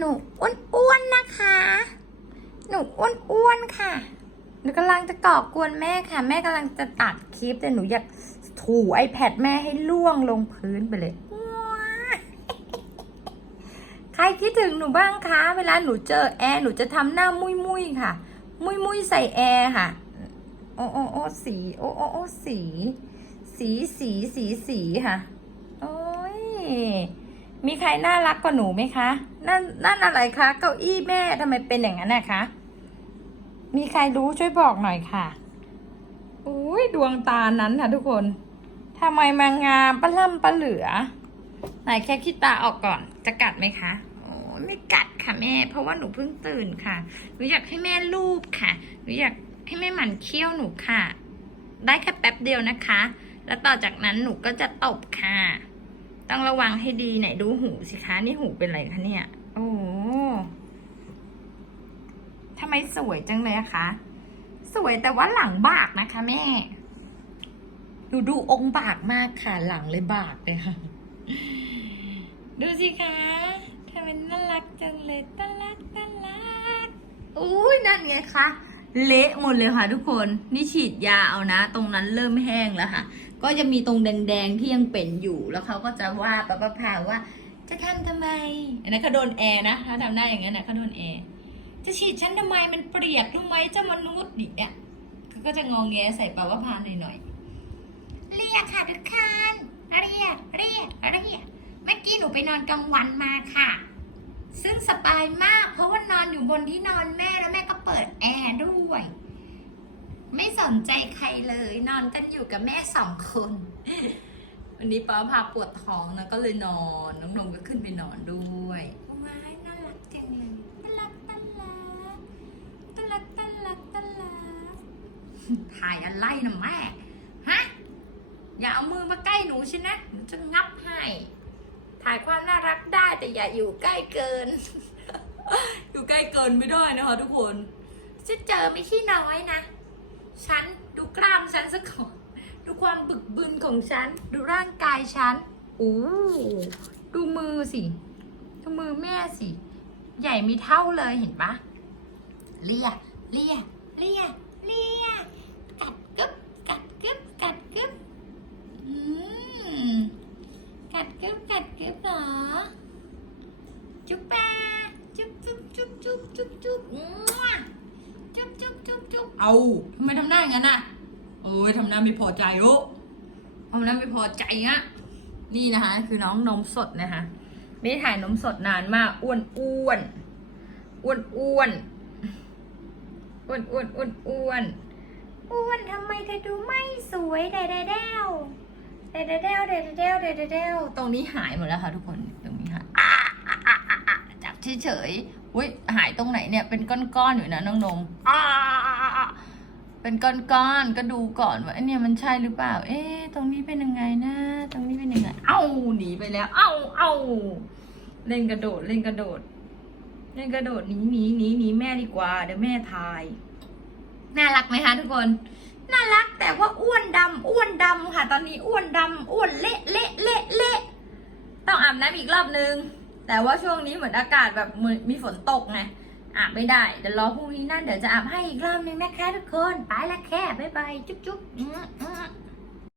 หนูอ้วนๆนะคะ หนูอ้วนๆค่ะ หนูกำลังจะก่อกวนแม่ค่ะ แม่กำลังจะตัดคลิปแต่หนูอยากถู iPad แม่ให้ล่วงลงพื้นไปเลย ใครคิดถึงหนูบ้างคะ เวลาหนูเจอแอร์หนูจะทำหน้ามุยมุยๆค่ะ มุยมุยๆใส่แอร์ค่ะ โอ้โอ้โอ้สี โอ้โอ้โอ้สี สีสีสีสีค่ะ โอ้ย มีใครน่ารักกว่าหนูไหมคะ นั่นนั่นอะไรคะ เก้าอี้แม่ทำไมเป็นอย่างนั้นนะคะ มีใครรู้ช่วยบอกหน่อยค่ะ อุ้ยดวงตานั้นค่ะทุกคนทำไมมางามปะล่ำปะเหลือ ไหนแค่คิดตาออกก่อน จะกัดไหมคะโอ้ยไม่กัดค่ะแม่ เพราะว่าหนูเพิ่งตื่นค่ะ หนูอยากให้แม่ลูบค่ะ หนูอยากให้แม่หมั่นเคี้ยวหนูค่ะ ได้แค่แป๊บเดียวนะคะ แล้วต่อจากนั้นหนูก็จะตบค่ะ ต้องระวังให้ดีไหนดูหูสิคะ นี่หูเป็นอะไรคะเนี่ย โอ้ทำไมสวยจังเลยอะคะ สวยแต่ว่าหลังบากนะคะแม่ ดูดูองค์บากมากค่ะ หลังเลยบากเลยค่ะ ดูสิคะทำไมน่ารักจังเลยน่ารักน่ารักอุ้ยนั่นไงคะ เละหมดเลยค่ะทุกคน นี่ฉีดยาเอานะ ตรงนั้นเริ่มแห้งแล้วค่ะ ก็จะมีตรงแดงๆที่ยังเป็นอยู่ แล้วเขาก็จะว่าป้าป้าพาว่า จะทำทำไม อันนั้นเขาโดนแอร์นะถ้าทำหน้าอย่างนั้นนะเขาโดนแอร์ จะฉีดฉันทำไมมันเปรียกรู้ไหมเจ้ามนุษย์ดิเนี่ยก็จะงองแงใส่ป้าป้าพาหน่อยๆ เรียกค่ะทุกคนเรียกเรียกเรียกเมื่อกี้หนูไปนอนกลางวันมาค่ะ ซึ่งสบายมาก เพราะว่านอนอยู่บนที่นอนแม่แล้วแม่ก็เปิดแอร์ด้วย ไม่สนใจใครเลย นอนกันอยู่กับแม่สองคน วันนี้ป้าพาปวดท้องนะก็เลยนอน น้องนมก็ขึ้นไปนอนด้วยว้ายน่ารักจังเลยน่ารักน่ารักน่ารักน่ารักน่ารักถ่ายอะไรนะแม่ฮะอย่าเอามือมาใกล้หนูใช่นะหนูจะงับให้ถ่ายความน่ารักได้แต่อย่าอยู่ใกล้เกิน อยู่ใกล้เกินไม่ได้นะคะทุกคนจะเจอไม่ขี้น้อยนะ ฉันดูกล้ามฉันสักก่อนดูความบึกบึนของฉัน ดูร่างกายฉันโอ้ดูมือสิ ดูมือแม่สิ ใหญ่มีเท่าเลยเห็นปะเลียเลียเลียเลียกัดกึบกัดกึบกัดกึบอืมกัดกึบกัดกึบเหรอจุ๊บปาจุ๊บจุ๊บจุ๊บจุ๊บจุ๊บจุ๊บ เอาทำไมทำหน้าอย่างนั้นน่ะ เอ้ยทำหน้าไม่พอใจโอ้ทำหน้าไม่พอใจอะนี่นะคะ คือน้องนมสดนะคะ ไม่ได้ถ่ายนมสดนานมาก อ้วนอ้วนอ้วนอ้วนอ้วนอ้วนอ้วนอ้วนอ้วนทำไมเธอดูไม่สวยเดเดเดวเดเดเดวเดเดเดวเดเดเดวตรงนี้หายหมดแล้วค่ะทุกคนตรงนี้หายอะอะอะอะอะจับเฉยๆอุ้ยหายตรงไหนเนี่ยเป็นก้อนๆอยู่นะน้องนมอะอะอะอะ เป็นก้อนๆก็ดูก่อนว่าไอเนี่ยมันใช่หรือเปล่า เอ๊ะตรงนี้เป็นยังไงนะ ตรงนี้เป็นยังไง เอ้าหนีไปแล้ว เอ้าเอ้าเล่นกระโดดเล่นกระโดด เล่นกระโดดหนีหนีหนีหนีแม่ดีกว่าเดี๋ยวแม่ทาย น่ารักไหมคะทุกคน น่ารักแต่ว่าอ้วนดำอ้วนดำค่ะ ตอนนี้อ้วนดำอ้วนเละเละเละเละต้องอาบน้ำอีกรอบนึง แต่ว่าช่วงนี้เหมือนอากาศแบบเหมือนมีฝนตกไง อาบไม่ได้เดี๋ยวรอพรุ่งนี้นั่นเดี๋ยวจะอาบให้อีกรอบนึงนะคะทุกคน ไปละแค่บ๊ายบาย จุ๊บจุ๊บ